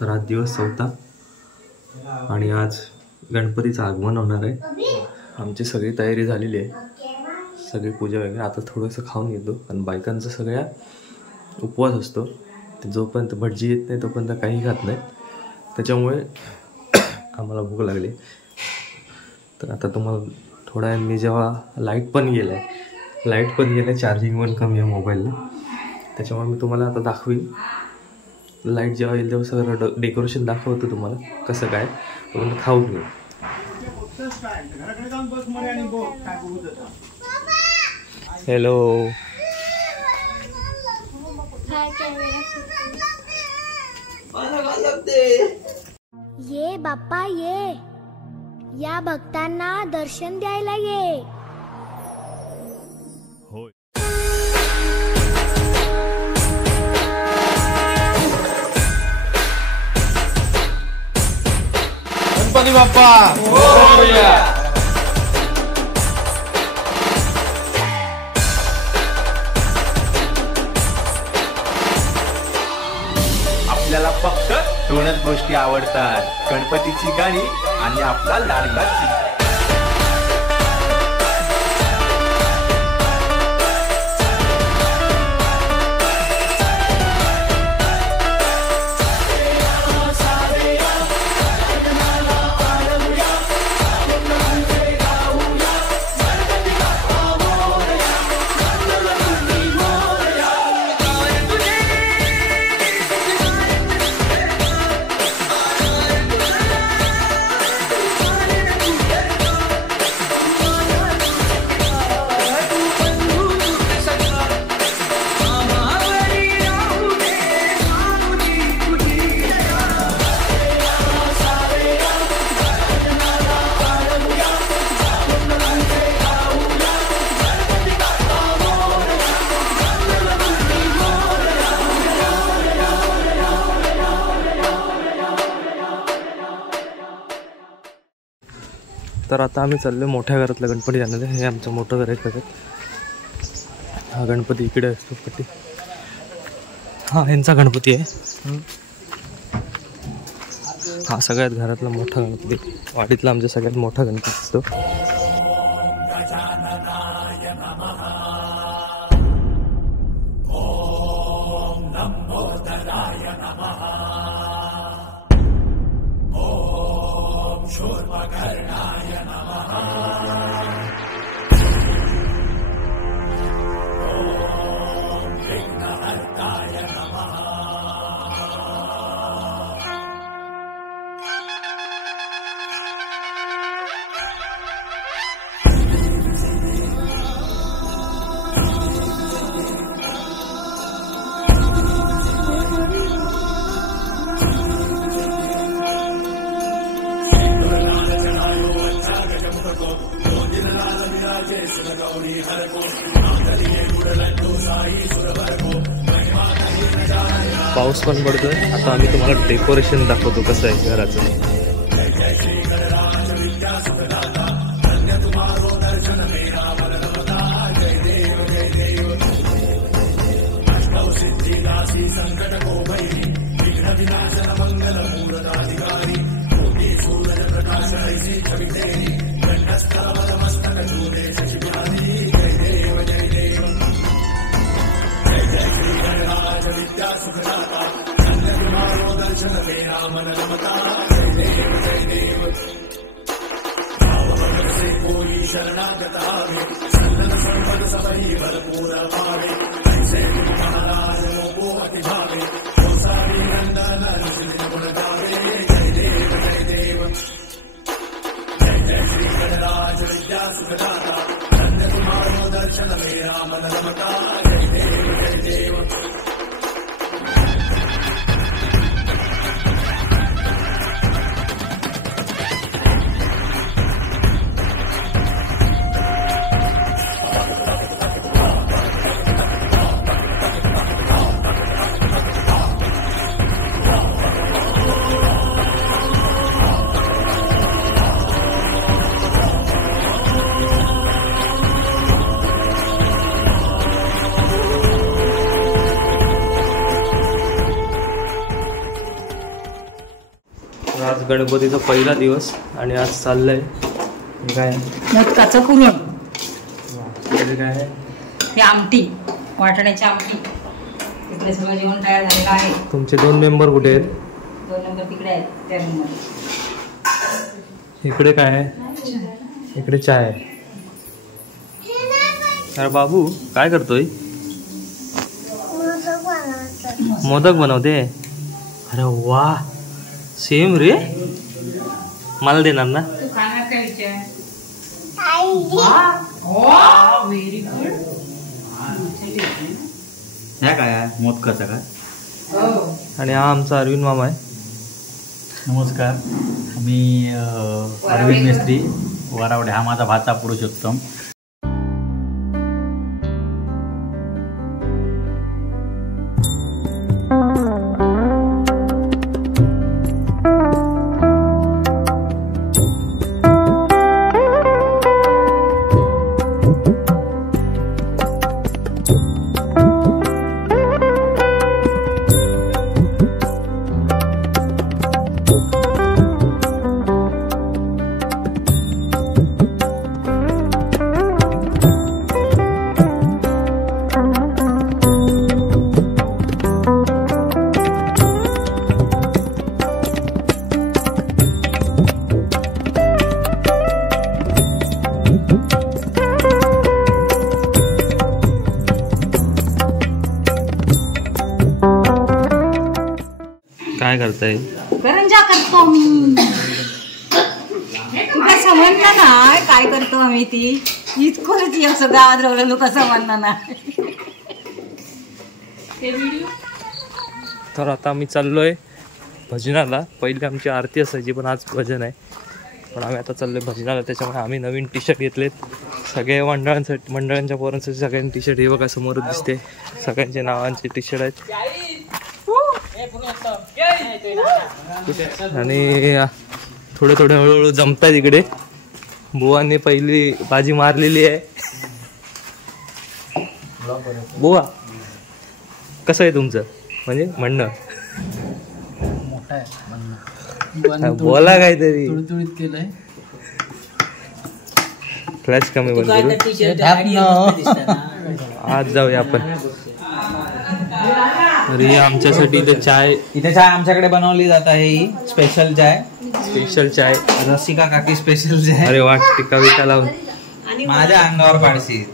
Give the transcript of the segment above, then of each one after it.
तर आज दिवस 4था आणि आज गणपतीचं आगमन होणार आहे। आमची सगळी तयारी झालेली आहे, सगळी पूजा वगैरे। आता थोडंसं खाऊन येतो कारण बायकांचा सगळ्या उपवास असतो, ते जोपर्यंत भटजी येत नाही तोपर्यंत काही खात नाही, त्याच्यामुळे आम्हाला भूक लागली। तर आता तुम्हाला थोड्या वेळ मी जेव्हा लाईट पण गेलं चार्जिंग पण कमी आहे मोबाईलला, त्याच्यामुळे मी तुम्हाला आता दाखवीन। लाईट जेव्हा येईल तेव्हा सगळं डेकोरेशन दाखवतो तुम्हाला कसं काय, तुम्हाला खाऊ घेऊ। हॅलो, ये बाप्पा ये, या भक्तांना दर्शन द्यायला ये। गणपती बाप्पा मोरया। आपल्याला फक्त दोनच गोष्टी आवडतात, गणपतीची गाणी आणि आपला लाडका चिमटा। तर आता आम्ही चाललो मोठ्या घरातला गणपती आणले। हे आमचं मोठं घर आहे सगळ्यात। हा गणपती इकडे असतो पट्टी, हा यांचा गणपती आहे। हा सगळ्यात घरातला मोठा गणपती, वाडीतला आमच्या सगळ्यात मोठा गणपती असतो। पाऊस पण पडतोय। आता आम्ही तुम्हाला डेकोरेशन दाखवतो कसं आहे घराचं। आज गणपतीचा पहिला दिवस आणि आज चाललंय हे काय मोदकाचं पुरण, हे काय आहे? ही आमटी, वाटाण्याची आमटी. तिकडे सगळं जेवण तयार झालेलं आहे. तुमचे 2 मेंबर कुठे आहेत? 2 नंबर तिकडे आहेत त्या रूममध्ये. इकडे काय आहे? इकडे चाय आहे. अरे बाबू काय करतोय? मोदक बनवते. अरे वा, सेम रे. मला देणार ना? तू खाणार काय विचार? Very good. ह्या काय मोदकाचा काय? आणि हा आमचा अरविंद मामा आहे. नमस्कार, मी अरविंद मेस्त्री वरावडे. हा माझा भाचा पुरुषोत्तम. काय करताय? करंजा करतो मी. तू काय समजलं ना काय करतो आम्ही? ती इतकंच असं गावात राहिलो कसं म्हणणार ना. तर आता आम्ही चाललोय भजनाला. पहिली आमची आरती असायची पण आज भजन आहे. पण आम्ही आता चाललोय भजनाला, त्याच्यामुळे आम्ही नवीन टी शर्ट घेतलेत सगळ्या मंडळांसाठी. मंडळांच्या पोरांसाठी सगळ्यांनी टी शर्ट. हे बघा समोरच दिसते सगळ्यांच्या नावांचे टी शर्ट आहेत. आणि थोडे थोडे हळूहळू जमतायत इकडे. बुवाने पहिली बाजी मारलेली आहे. बुवा कसं आहे तुमचं म्हणजे म्हणणं? बोला काहीतरी. फ्लॅश कमी बंद करू. आज जाऊया आपण. तरी आमच्यासाठी इथे चाय आमच्याकडे बनवली जात आहे. ही स्पेशल चाय रसिका काकी स्पेशल चाय. अरे वा, टिका विका लावून माझ्या अंगावर पाडशी.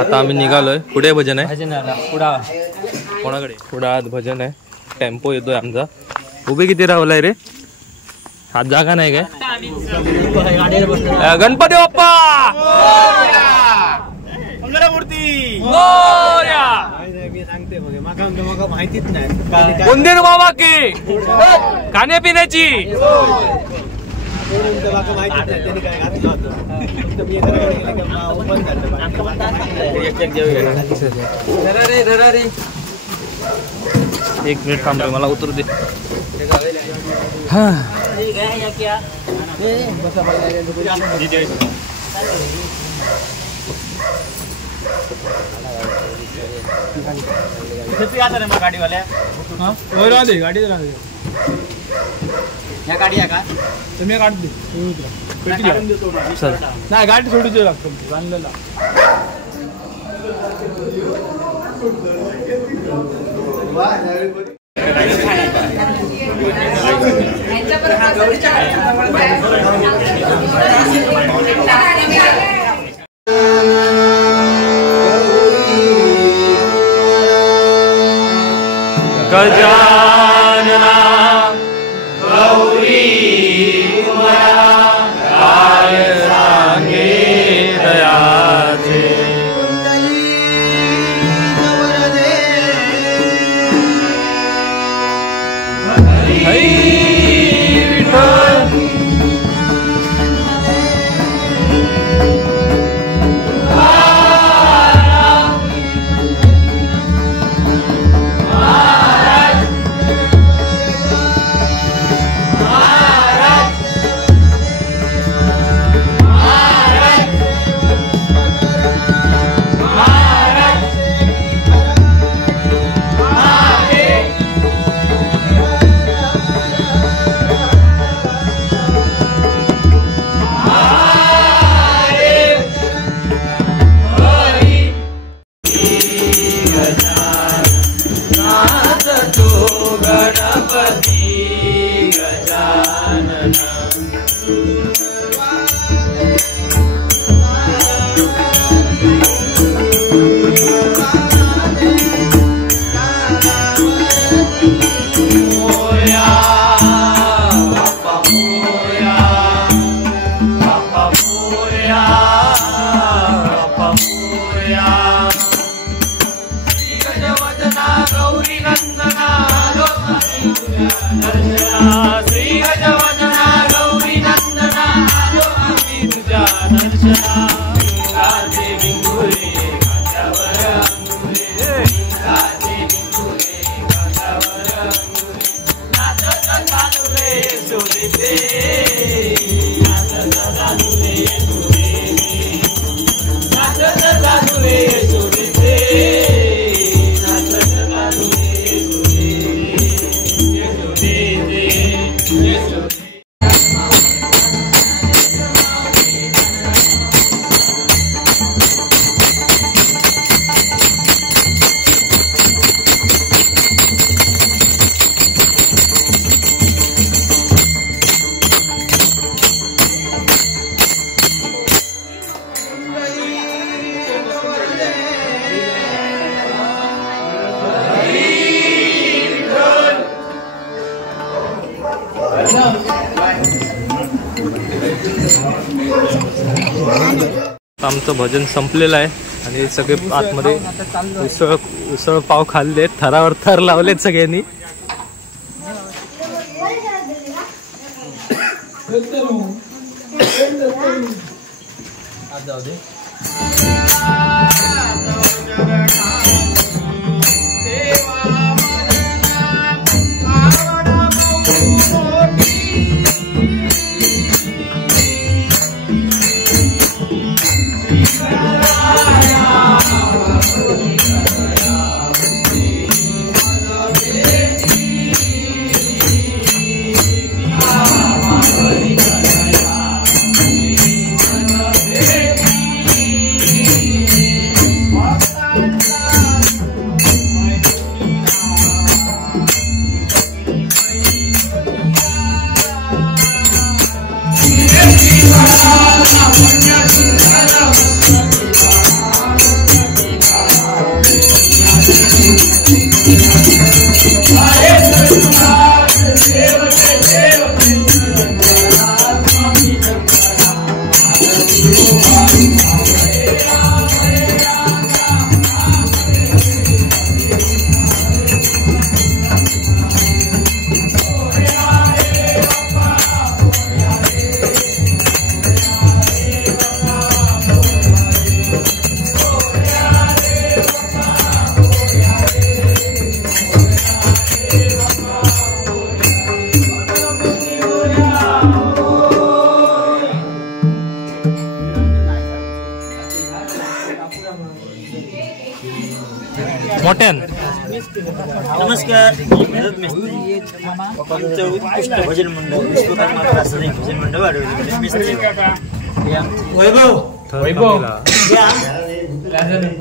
आता आम्ही निघालोय. पुढे भजन आहे कोणाकडे? पुढे आज भजन आहे. टेम्पो येतोय आमचा. उभे किती रावलाय रे? हात जागा नाही काय? गणपती बाप्पा मंदिर बाबा की खाण्यापिण्याची. एक मिनिट थांबतोय, मला उतरू दे. नाही गाडी सोडूची लागतो बांधलेला. गजानना गौरी कुमारा काय सांगे दयाचे. आमचं भजन संपलेलं आहे आणि सगळे आतमध्ये उसळ पाव खाल्लेत, थरावर थर लावलेत सगळ्यांनी. मोठ्यान नमस्कार. आमचं उत्कृष्ट भजन मंडळ विश्वकर्मा प्रासनिक भजन मंडळ वाढवले मिस्त्री वैभव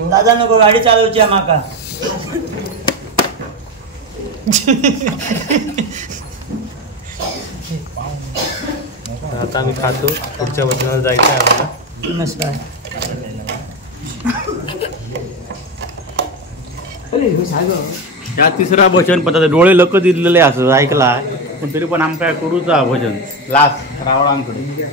दादा नको गाडी चालवची माका. आता आम्ही खातो, पुढच्या भजनाला जायचं आहे आम्हाला. नमस्कार. ह्या तिसरा भजन पद्धत डोळे लक दिलेले असं ऐकला, पण तरी पण आमकां करूचा भजन लास्ट रावळांकडे.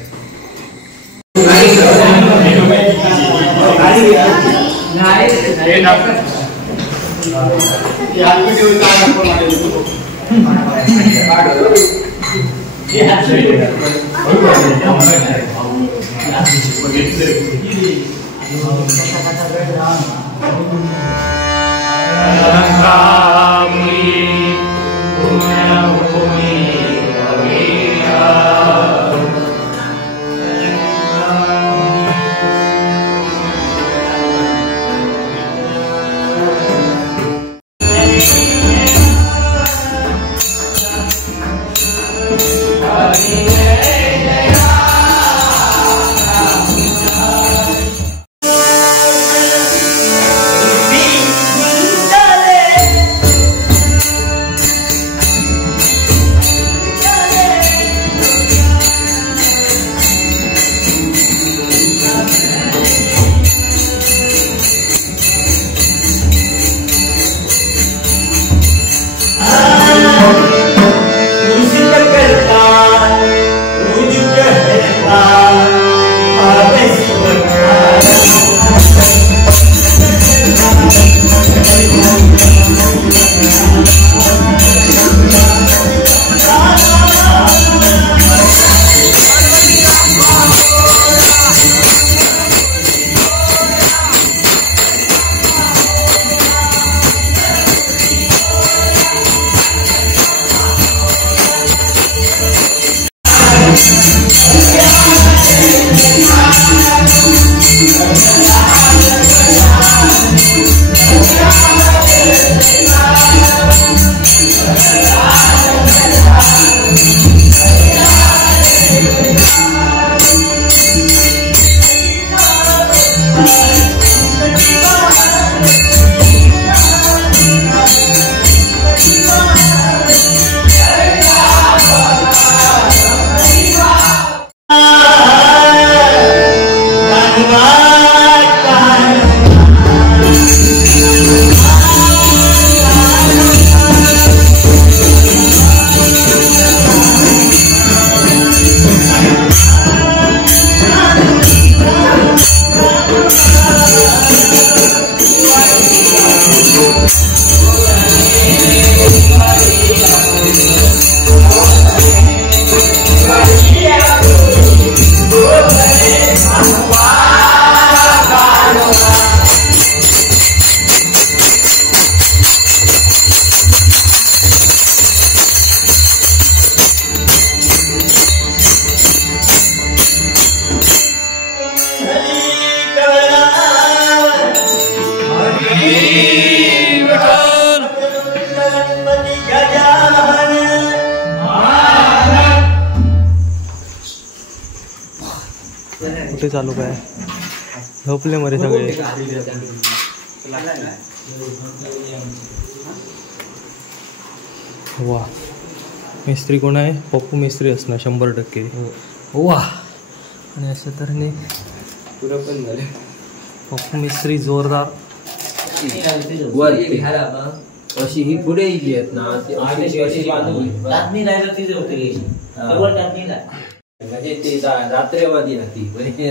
कुठे चालू काय झोपले मरे सगळे. वा मिस्त्री कोण आहे? पप्पू मिस्त्री असणार 100%. वा आणि अशा तऱ्हेने पुढं पण झाले पप्पू मिस्त्री जोरदार. अशी ही पुढे येईल आहेत ना म्हणजे ते रात्रेवादी ना ती म्हणजे